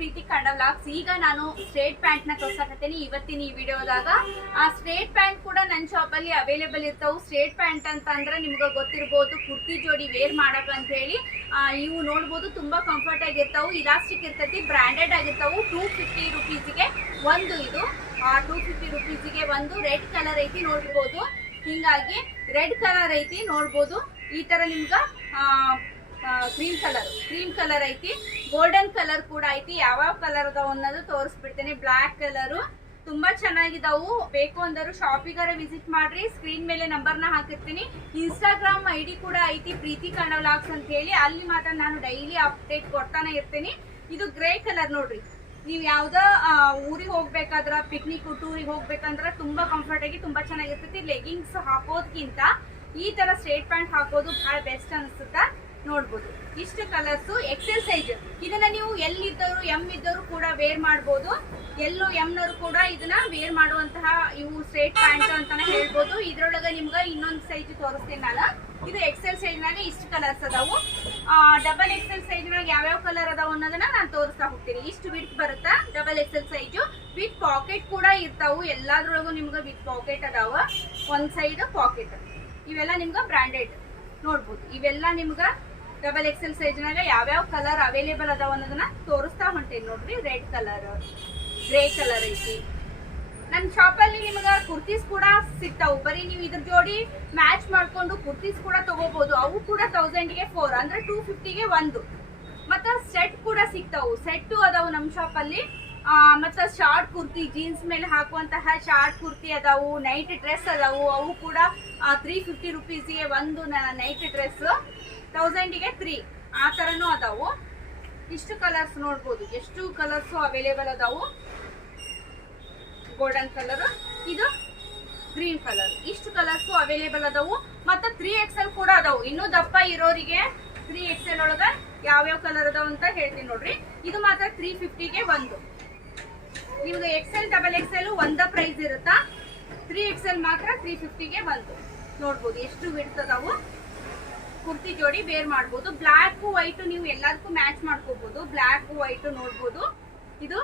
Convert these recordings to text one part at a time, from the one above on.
ಪ್ರೀತಿ Kannada vlogs ಈಗ ನಾನು straight ಪ್ಯಾಂಟ್ನ ತೋರ್ಸಕತ್ತೀನಿ. ಇವತ್ತಿನ ಈ ವಿಡಿಯೋದಾಗ, ಆ ಸ್ಟ್ರೇಟ್ ಪ್ಯಾಂಟ್ ಕೂಡ ನನ್ನ ಶಾಪ್ ಅಲ್ಲಿ ಅವೈಲೇಬಲ್ ಇರ್ತಾವು. ಸ್ಟ್ರೇಟ್ ಪ್ಯಾಂಟ್ ಅಂತ ಅಂದ್ರೆ ನಿಮ್ಗೆ ಗೊತ್ತಿರ್ಬೋದು, ಕುರ್ತಿ ಜೋಡಿ ವೇರ್ ಮಾಡಕ್ ಅಂತ ಹೇಳಿ. ಇವು ನೋಡ್ಬೋದು ತುಂಬಾ ಕಂಫರ್ಟ್ ಆಗಿರ್ತಾವು. ಇಲಾಸ್ಟಿಕ್ ಇರ್ತೈತಿ ಬ್ರಾಂಡೆಡ್ ಆಗಿರ್ತಾವು. ಟೂ ಫಿಫ್ಟಿ ರುಪೀಸ್ಗೆ ಒಂದು ಇದು. ಟೂ ಫಿಫ್ಟಿ ರುಪೀಸ್ಗೆ ಒಂದು ರೆಡ್ ಕಲರ್ ಐತಿ ನೋಡ್ಬೋದು. ಹಿಂಗಾಗಿ ರೆಡ್ ಕಲರ್ ಐತಿ ನೋಡ್ಬೋದು. ಈ ತರ ನಿಮ್ಗ ಕ್ರೀಮ್ ಕಲರ್ ಕ್ರೀಮ್ ಕಲರ್ ಐತಿ. ಗೋಲ್ಡನ್ ಕಲರ್ ಕೂಡ ಐತಿ. ಯಾವ್ಯಾವ ಕಲರ್ ಅದಾವ ಅನ್ನೋದು ತೋರಿಸ್ಬಿಡ್ತೇನೆ. ಬ್ಲಾಕ್ ಕಲರು ತುಂಬಾ ಚೆನ್ನಾಗಿದಾವು. ಬೇಕು ಅಂದರು ಶಾಪಿಗಾರ ವಿಸಿಟ್ ಮಾಡ್ರಿ. ಸ್ಕ್ರೀನ್ ಮೇಲೆ ನಂಬರ್ನ ಹಾಕಿರ್ತೀನಿ. ಇನ್ಸ್ಟಾಗ್ರಾಮ್ ಐ ಡಿ ಕೂಡ ಐತಿ. ಪ್ರೀತಿ ಕನ್ನಡ ವ್ಲಾಗ್ಸ್ ಅಂತ ಹೇಳಿ. ಅಲ್ಲಿ ಮಾತ್ರ ನಾನು ಡೈಲಿ ಅಪ್ಡೇಟ್ ಕೊಡ್ತಾನೆ ಇರ್ತೀನಿ. ಇದು ಗ್ರೇ ಕಲರ್ ನೋಡ್ರಿ. ನೀವು ಯಾವ್ದೋ ಊರಿಗೆ ಹೋಗ್ಬೇಕಾದ್ರ ಪಿಕ್ನಿಕ್ ಟೂರಿಗೆ ಹೋಗ್ಬೇಕಂದ್ರ ತುಂಬಾ ಕಂಫರ್ಟ್ ಆಗಿ ತುಂಬಾ ಚೆನ್ನಾಗಿರ್ತೈತಿ. ಲೆಗಿಂಗ್ಸ್ ಹಾಕೋದ್ಕಿಂತ ಈ ತರ ಸ್ಟ್ರೇಟ್ ಪ್ಯಾಂಟ್ ಹಾಕೋದು ಬಹಳ ಬೆಸ್ಟ್ ಅನಿಸುತ್ತಾ? ನೋಡ್ಬೋದು. ಇಷ್ಟು ಕಲರ್ಸ್ ಎಕ್ಸೆಲ್ ಸೈಜ್ ಇದನ್ನ ನೀವು ಎಲ್ಲಿದ್ದವರು ಎಂ ಇದ್ದವರು ಕೂಡ ವೇರ್ ಮಾಡ್ಬೋದು. ಎಲ್ಲೋ ಎಮ್ನವರು ಕೂಡ ಇದನ್ನ ವೇರ್ ಮಾಡುವಂತಹ ಇವು ಸ್ಟ್ರೇಟ್ ಪ್ಯಾಂಟ್ ಅಂತಾನೆ ಹೇಳ್ಬೋದು. ಇದ್ರೊಳಗೆ ನಿಮ್ಗೆ ಇನ್ನೊಂದು ಸೈಜ್ ತೋರಿಸ್ತೀನಿ ನಾನು. ಇದು ಎಕ್ಸೆಲ್ ಸೈಜ್ ನಾಗ ಇಷ್ಟು ಕಲರ್ಸ್ ಅದಾವು. ಡಬಲ್ ಎಕ್ಸೆಲ್ ಸೈಜ್ ನಾಗ ಯಾವ್ಯಾವ ಕಲರ್ ಅದಾವ ಅನ್ನೋದನ್ನ ನಾನು ತೋರಿಸ್ತಾ ಹೋಗ್ತೀನಿ. ಇಷ್ಟು ವಿತ್ ಬರುತ್ತಾ? Double XL size with pocket ಕೂಡ ಇರ್ತಾವು. ಎಲ್ಲಾದ್ರೊಳಗೂ ನಿಮ್ಗೆ ವಿತ್ ಪಾಕೆಟ್ ಅದಾವ. ಒಂದ್ ಸೈಡ್ ಪಾಕೆಟ್ ಇವೆಲ್ಲ ನಿಮ್ಗೆ ಬ್ರಾಂಡೆಡ್ ನೋಡ್ಬೋದು. ಇವೆಲ್ಲ ನಿಮ್ಗ ಡಬಲ್ ಎಕ್ಸೆಲ್ ಸೈಜ್ನಾಗ ಯಾವ್ಯಾವ ಕಲರ್ ಅವೈಲೇಬಲ್ ಅದಾವ ಅನ್ನೋದನ್ನ ತೋರಿಸ್ತಾ ಹೊಂಟೇನಿ ನೋಡ್ರಿ. ರೆಡ್ ಕಲರ್ ಗ್ರೇ ಕಲರ್ ಐತಿ. ನನ್ನ ಶಾಪಲ್ಲಿ ನಿಮಗೆ ಕುರ್ತೀಸ್ ಕೂಡ ಸಿಗ್ತಾವು. ಬರೀ ನೀವು ಇದ್ರ ಜೋಡಿ ಮ್ಯಾಚ್ ಮಾಡ್ಕೊಂಡು ಕುರ್ತೀಸ್ ಕೂಡ ತಗೋಬಹುದು ಅವು ಕೂಡ ತೌಸಂಡ್ಗೆ ಫೋರ್ ಅಂದ್ರೆ ಟೂ ಫಿಫ್ಟಿಗೆ ಒಂದು. ಮತ್ತು ಸೆಟ್ ಕೂಡ ಸಿಗ್ತಾವು. ಸೆಟ್ ಅದಾವು ನಮ್ಮ ಶಾಪಲ್ಲಿ ಮತ್ತ ಶಾರ್ಟ್ ಕುರ್ತಿ ಜೀನ್ಸ್ ಮೇಲೆ ಹಾಕುವಂತಹ ಶಾರ್ಟ್ ಕುರ್ತಿ ಅದಾವು ನೈಟ್ ಡ್ರೆಸ್ ಅದಾವು. ಅವು ಕೂಡ ತ್ರೀ ಫಿಫ್ಟಿ ರುಪೀಸಿಗೆ ಒಂದು ನೈಟ್ ಡ್ರೆಸ್ ತೌಸಂಡಿಗೆ ತ್ರೀ ಆ ಥರನೂ ಅದಾವು. ಇಷ್ಟು ಕಲರ್ಸ್ ನೋಡ್ಬೋದು. ಎಷ್ಟು ಕಲರ್ಸು ಅವೈಲೇಬಲ್ ಅದಾವು? ಗೋಲ್ಡನ್ ಕಲರ್ ಇದು ಗ್ರೀನ್ ಕಲರ್ ಇಷ್ಟು ಕಲರ್ಸು ಅವೈಲೇಬಲ್ ಅದಾವು. ಮತ್ತೆ ತ್ರೀ ಎಕ್ಸೆಲ್ ಕೂಡ ಅದಾವು. ಇನ್ನೂ ದಪ್ಪ ಇರೋರಿಗೆ ತ್ರೀ ಎಕ್ಸೆಲ್ ಒಳಗ ಯಾವ್ಯಾವ ಕಲರ್ ಅದಾವ ಅಂತ ಹೇಳ್ತೀನಿ ನೋಡ್ರಿ. ಇದು ಮಾತ್ರ ತ್ರೀ ಫಿಫ್ಟಿಗೆ ಒಂದು. ನಿಮ್ಗೆ ಎಕ್ಸೆಲ್ ಡಬಲ್ ಎಕ್ಸೆಲ್ ಒಂದ ಪ್ರೈಸ್ ಇರುತ್ತಾ? ತ್ರೀ ಎಕ್ಸೆಲ್ ಮಾತ್ರ ತ್ರೀ ಫಿಫ್ಟಿಗೆ ಬಂತು ನೋಡ್ಬೋದು. ಎಷ್ಟು ಬಿಡ್ತದಾವು ಕುರ್ತಿ ಜೋಡಿ ಬೇರ್ ಮಾಡ್ಬೋದು. ಬ್ಲಾಕ್ ವೈಟ್ ನೀವು ಎಲ್ಲದಕ್ಕೂ ಮ್ಯಾಚ್ ಮಾಡ್ಕೋಬಹುದು ಬ್ಲಾಕ್ ವೈಟ್ ನೋಡ್ಬೋದು. ಇದು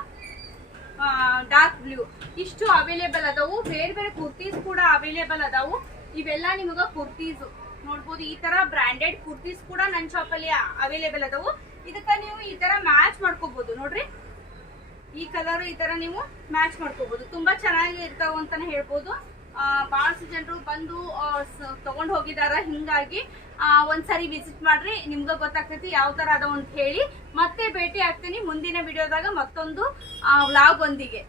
ಡಾರ್ಕ್ ಬ್ಲೂ ಇಷ್ಟು ಅವೈಲೇಬಲ್ ಅದಾವು. ಬೇರೆ ಬೇರೆ ಕುರ್ತೀಸ್ ಕೂಡ ಅವೈಲೇಬಲ್ ಅದಾವು. ಇವೆಲ್ಲ ನಿಮಗ ಕುರ್ತೀಸ್. ನೋಡ್ಬೋದು, ಈ ತರ ಬ್ರಾಂಡೆಡ್ ಕುರ್ತೀಸ್ ಕೂಡ ನನ್ನ ಶಾಪಲ್ಲಿ ಅವೈಲೇಬಲ್ ಅದಾವು. ಇದಕ್ಕ ನೀವು ಈ ತರ ಮ್ಯಾಚ್ ಮಾಡ್ಕೋಬಹುದು ನೋಡ್ರಿ. ಈ ಕಲರ್ ಈ ತರ ನೀವು ಮ್ಯಾಚ್ ಮಾಡ್ಕೋಬಹುದು ತುಂಬಾ ಚೆನ್ನಾಗಿ ಇರ್ತಾವ ಅಂತಾನೆ ಹೇಳ್ಬೋದು. ಬಹಳಷ್ಟು ಜನರು ಬಂದು ತಗೊಂಡ್ ಹೋಗಿದಾರ. ಹಿಂಗಾಗಿ ಒಂದ್ಸರಿ ವಿಸಿಟ್ ಮಾಡ್ರಿ, ನಿಮ್ಗ ಗೊತ್ತಾಗ್ತೈತಿ ಯಾವ ತರ ಅದಾವ ಅಂತ ಹೇಳಿ. ಮತ್ತೆ ಭೇಟಿ ಆಗ್ತೀನಿ ಮುಂದಿನ ವಿಡಿಯೋದಾಗ ಮತ್ತೊಂದು ವ್ಲಾಗ್ ಒಂದಿಗೆ.